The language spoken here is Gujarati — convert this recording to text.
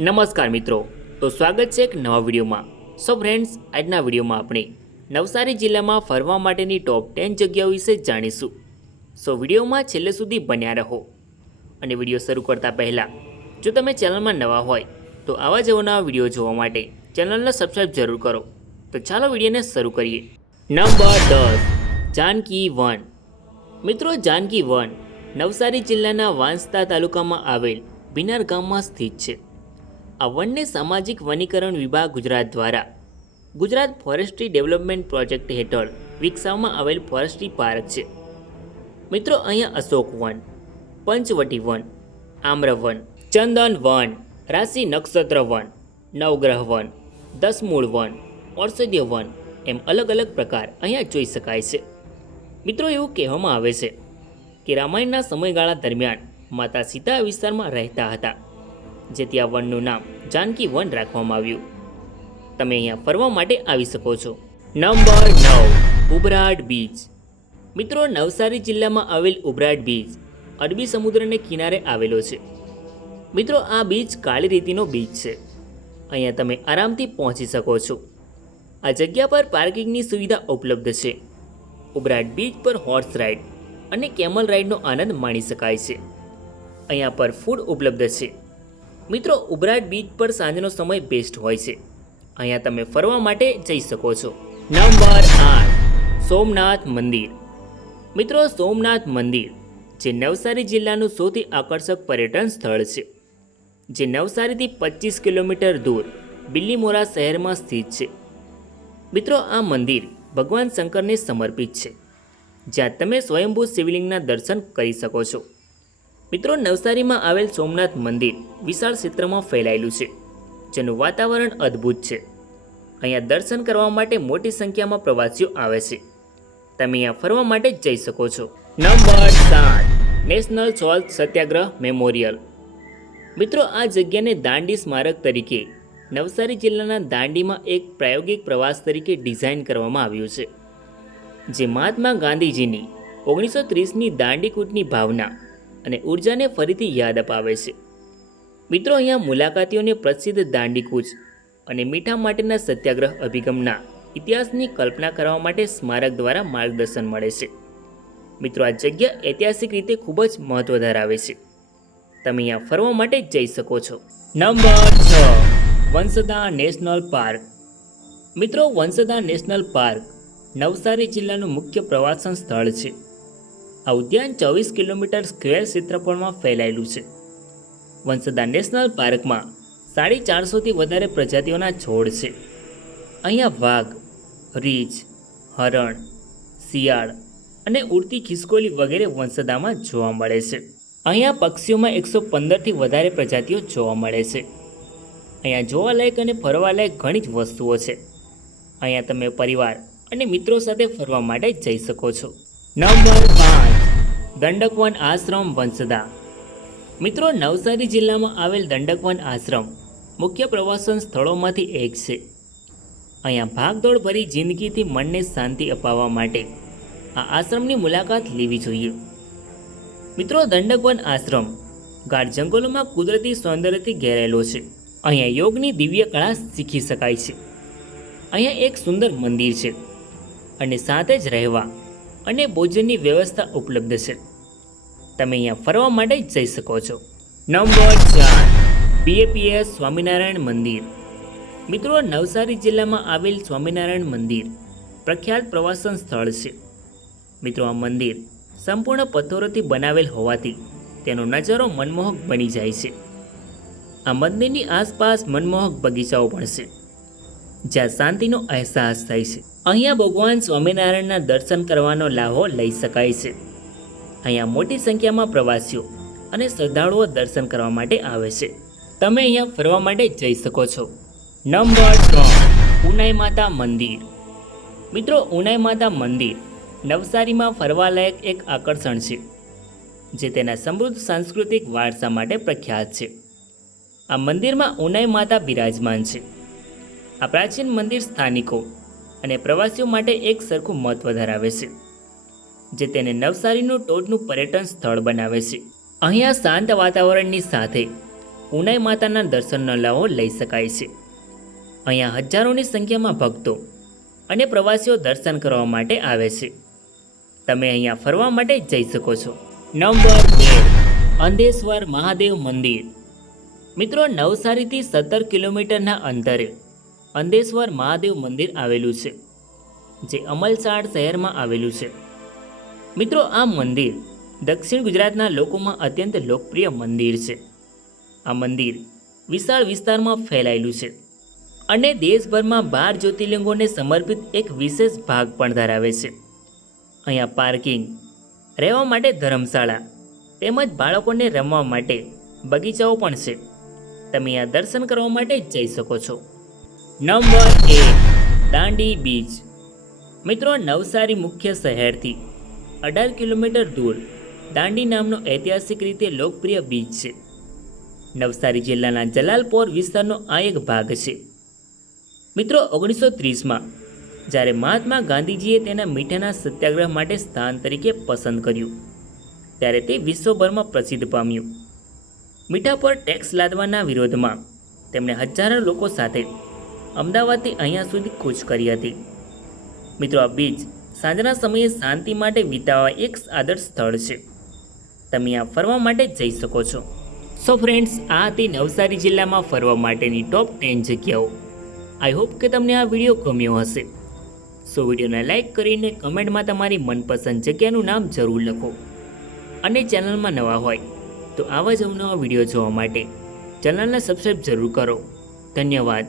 નમસ્કાર મિત્રો, તો સ્વાગત છે એક નવા વિડીયોમાં. સો ફ્રેન્ડ્સ, આજના વિડીયોમાં આપણે નવસારી જિલ્લામાં ફરવા માટેની ટોપ 10 જગ્યાઓ વિશે જાણીશું. સો વિડીયોમાં છેલ્લે સુધી બન્યા રહો. અને વિડીયો શરૂ કરતા પહેલાં જો તમે ચેનલમાં નવા હોય તો આવા જ નવા વિડીયો જોવા માટે ચેનલને સબસ્ક્રાઈબ જરૂર કરો. તો ચાલો વિડીયોને શરૂ કરીએ. Number 10, Janki one. મિત્રો, જાનકી વન નવસારી જિલ્લાના વાંસદા તાલુકામાં આવેલ ભીનાર ગામમાં સ્થિત છે. આ વનને સામાજિક વનીકરણ વિભાગ ગુજરાત દ્વારા ગુજરાત ફોરેસ્ટ્રી ડેવલપમેન્ટ પ્રોજેક્ટ હેઠળ વિકસાવવામાં આવેલ ફોરેસ્ટ્રી પાર્ક છે. મિત્રો, અહીંયા અશોક વન, પંચવટી વન, આમ્ર વન, ચંદન વન, રાશિ નક્ષત્ર વન, નવગ્રહ વન, દસમૂળ વન, ઔષધીય વન એમ અલગ અલગ પ્રકાર અહીંયા જોઈ શકાય છે. મિત્રો, એવું કહેવામાં આવે છે કે રામાયણના સમયગાળા દરમિયાન માતા સીતા આ વિસ્તારમાં રહેતા હતા, જેથી આ વનનું નામ જાનકી વન રાખવામાં આવ્યું. તમે અહીંયા ફરવા માટે આવી શકો છો. Number 9, Ubharat beach. મિત્રો, નવસારી જિલ્લામાં આવેલ ઉભરાડ બીચ અરબી સમુદ્રને કિનારે આવેલો છે. મિત્રો, આ બીચ કાળી રેતીનો બીચ છે. અહીંયા તમે આરામથી પહોંચી શકો છો. આ જગ્યા પર પાર્કિંગની સુવિધા ઉપલબ્ધ છે. ઉભરાડ બીચ પર હોર્સ રાઇડ અને કેમલ રાઇડનો આનંદ માણી શકાય છે. અહીંયા પર ફૂડ ઉપલબ્ધ છે. મિત્રો, ઉભરાડ બીચ પર સાંજનો સમય બેસ્ટ હોય છે. અહીંયા તમે ફરવા માટે જઈ શકો છો. નંબર 8, સોમનાથ મંદિર. મિત્રો, સોમનાથ મંદિર જે નવસારી જિલ્લાનું સૌથી આકર્ષક પર્યટન સ્થળ છે, જે નવસારીથી 25 કિલોમીટર દૂર બિલીમોરા શહેરમાં સ્થિત છે. મિત્રો, આ મંદિર ભગવાન શંકરને સમર્પિત છે, જ્યાં તમે સ્વયંભૂ શિવલિંગના દર્શન કરી શકો છો. મિત્રો, નવસારીમાં આવેલ સોમનાથ મંદિર વિશાળ ક્ષેત્રમાં ફેલાયેલું છે, જેનું વાતાવરણ અદ્ભુત છે. અહીંયા દર્શન કરવા માટે મોટી સંખ્યામાં પ્રવાસીઓ આવે છે. તમે અહીંયા ફરવા માટે જઈ શકો છો. નંબર 7, નેશનલ સોલ્ટ સત્યાગ્રહ મેમોરિયલ. મિત્રો, આ જગ્યાને દાંડી સ્મારક તરીકે નવસારી જિલ્લાના દાંડીમાં એક પ્રાયોગિક પ્રવાસ તરીકે ડિઝાઇન કરવામાં આવ્યું છે, જે મહાત્મા ગાંધીજીની 1930ની દાંડી કૂચની ભાવના અને ઉર્જાને ફરીથી યાદ અપાવે છે. મિત્રો, અહીંયા મુલાકાતીઓને પ્રસિદ્ધ દાંડી કૂચ અને મીઠા માટેના સત્યાગ્રહ અભિગમના ઇતિહાસની કલ્પના કરવા માટે સ્મારક દ્વારા માર્ગદર્શન મળે છે. મિત્રો, આ જગ્યા ઐતિહાસિક રીતે ખૂબ જ મહત્વ ધરાવે છે. તમે અહીંયા ફરવા માટે જઈ શકો છો. Number 6, Vansda national park. મિત્રો, વંસદા નેશનલ પાર્ક નવસારી જિલ્લાનું મુખ્ય પ્રવાસન સ્થળ છે. આ ઉદ્યાન 24 કિલોમીટર સ્ક્વેર ક્ષેત્રફળમાં ફેલાયેલું છે. વંસદા નેશનલ પાર્કમાં 450થી વધારે પ્રજાતિઓના છોડ છે. અહીંયા વાઘ, રીંછ, હરણ, શિયાળ અને ઉડતી ખિસકોલી વગેરે વંસદામાં જોવા મળે છે. અહીંયા પક્ષીઓમાં 115થી વધારે પ્રજાતિઓ જોવા મળે છે. અહીંયા જોવાલાયક અને ફરવાલાયક ઘણી જ વસ્તુઓ છે. અહીંયા તમે પરિવાર અને મિત્રો સાથે ફરવા માટે જઈ શકો છો. નંબર 5, દંડકવન આશ્રમ વંસદા. મિત્રો, નવસારી જિલ્લામાં આવેલ દંડકવન આશ્રમ મુખ્ય પ્રવાસન સ્થળોમાંથી એક છે. અહીંયા ભાગદોડ ભરી જિંદગીથી મનને શાંતિ અપાવવા માટે આ આશ્રમની મુલાકાત લેવી જોઈએ. મિત્રો, દંડકવન આશ્રમ ગાઢ જંગલોમાં કુદરતી સૌંદર્યથી ઘેરાયેલો છે. અહીંયા યોગની દિવ્ય કળા શીખી શકાય છે. અહીંયા એક સુંદર મંદિર છે અને સાથે જ રહેવા અને ભોજનની વ્યવસ્થા ઉપલબ્ધ છે. તમે અહીંયા ફરવા માટે જઈ શકો છો. નંબર 4, BAPS સ્વામિનારાયણ મંદિર. મિત્રો, નવસારી જિલ્લામાં આવેલ સ્વામિનારાયણ મંદિર પ્રખ્યાત પ્રવાસન સ્થળ છે. મિત્રો, આ મંદિર સંપૂર્ણ પથ્થરોથી બનાવેલ હોવાથી તેનો નજારો મનમોહક બની જાય છે. આ મંદિરની આસપાસ મનમોહક બગીચાઓ પણ છે, જ્યાં શાંતિનો અહેસાસ થાય છે. અહીંયા ભગવાન સ્વામિનારાયણના દર્શન કરવાનો લાહો લઈ શકાય છે. અહીંયા મોટી સંખ્યામાં પ્રવાસીઓ અને શ્રદ્ધાળુઓ દર્શન કરવા માટે આવે છે. તમે અહીંયા ફરવા માટે જઈ શકો છો. નંબર 3, ઉનાઈ માતા મંદિર. મિત્રો, ઉનાઈ માતા મંદિર નવસારીમાં ફરવાલાયક એક આકર્ષણ છે, જે તેના સમૃદ્ધ સાંસ્કૃતિક વારસા માટે પ્રખ્યાત છે. આ મંદિરમાં ઉનાઈ માતા બિરાજમાન છે. આ પ્રાચીન મંદિર સ્થાનિકો અને પ્રવાસીઓ માટે એક સરખું મહત્વ ધરાવે છે, જે તેને નવસારીનું ટોચનું પર્યટન સ્થળ બનાવે છે. અહીંયા શાંત વાતાવરણની સાથે ઉનાઈ માતાના દર્શનનો લાવો લઈ શકાય છે. અહીંયા હજારોની સંખ્યામાં ભક્તો અને પ્રવાસીઓ દર્શન કરવા માટે આવે છે. તમે અહીંયા ફરવા માટે જઈ શકો છો. નંબર 2, અંધેશ્વર મહાદેવ મંદિર. મિત્રો, નવસારીથી 17 કિલોમીટરના અંતરે અંધેશ્વર મહાદેવ મંદિર આવેલું છે, જે અમલસાડ શહેરમાં આવેલું છે. મિત્રો, આ મંદિર દક્ષિણ ગુજરાતના લોકોમાં અત્યંત લોકપ્રિય મંદિર છે. આ મંદિર વિશાળ વિસ્તારમાં ફેલાયેલું છે અને દેશભરમાં 12 જ્યોતિર્લિંગોને સમર્પિત એક વિશેષ ભાગ પણ ધરાવે છે. અહીંયા પાર્કિંગ, રહેવા માટે ધર્મશાળા તેમજ બાળકોને રમવા માટે બગીચાઓ પણ છે. તમે અહીંયા દર્શન કરવા માટે જઈ શકો છો. Number 1, Dandi beach. મિત્રો, નવસારી મુખ્ય શહેરથી 18 કિલોમીટર દૂર દાંડી નામનો ઐતિહાસિક રીતે લોકપ્રિય બીચ છે. નવસારી જિલ્લાના જલાલપોર વિસ્તારનો આ એક ભાગ છે. મિત્રો, 1930માં જ્યારે મહાત્મા ગાંધીજીએ તેના મીઠાના સત્યાગ્રહ માટે સ્થાન તરીકે પસંદ કર્યું, ત્યારે તે વિશ્વભરમાં પ્રસિદ્ધ પામ્યું. મીઠા પર ટેક્સ લાદવાના વિરોધમાં તેમણે હજારો લોકો સાથે અમદાવાદથી અહીંયા સુધી કૂચ કરી હતી. મિત્રો, આ બીચ સાંજના સમયે શાંતિ માટે વિતાવવા એક આદર્શ સ્થળ છે. તમે આ ફરવા માટે જઈ શકો છો. સો ફ્રેન્ડ્સ, આ હતી નવસારી જિલ્લામાં ફરવા માટેની ટોપ 10 જગ્યાઓ. આઈ હોપ કે તમને આ વિડીયો ગમ્યો હશે. સો વિડીયોને લાઇક કરીને કમેન્ટમાં તમારી મનપસંદ જગ્યાનું નામ જરૂર લખો. અને ચેનલમાં નવા હોય તો આવા જ અવનવા વિડીયો જોવા માટે ચેનલને સબસ્ક્રાઈબ જરૂર કરો. ધન્યવાદ.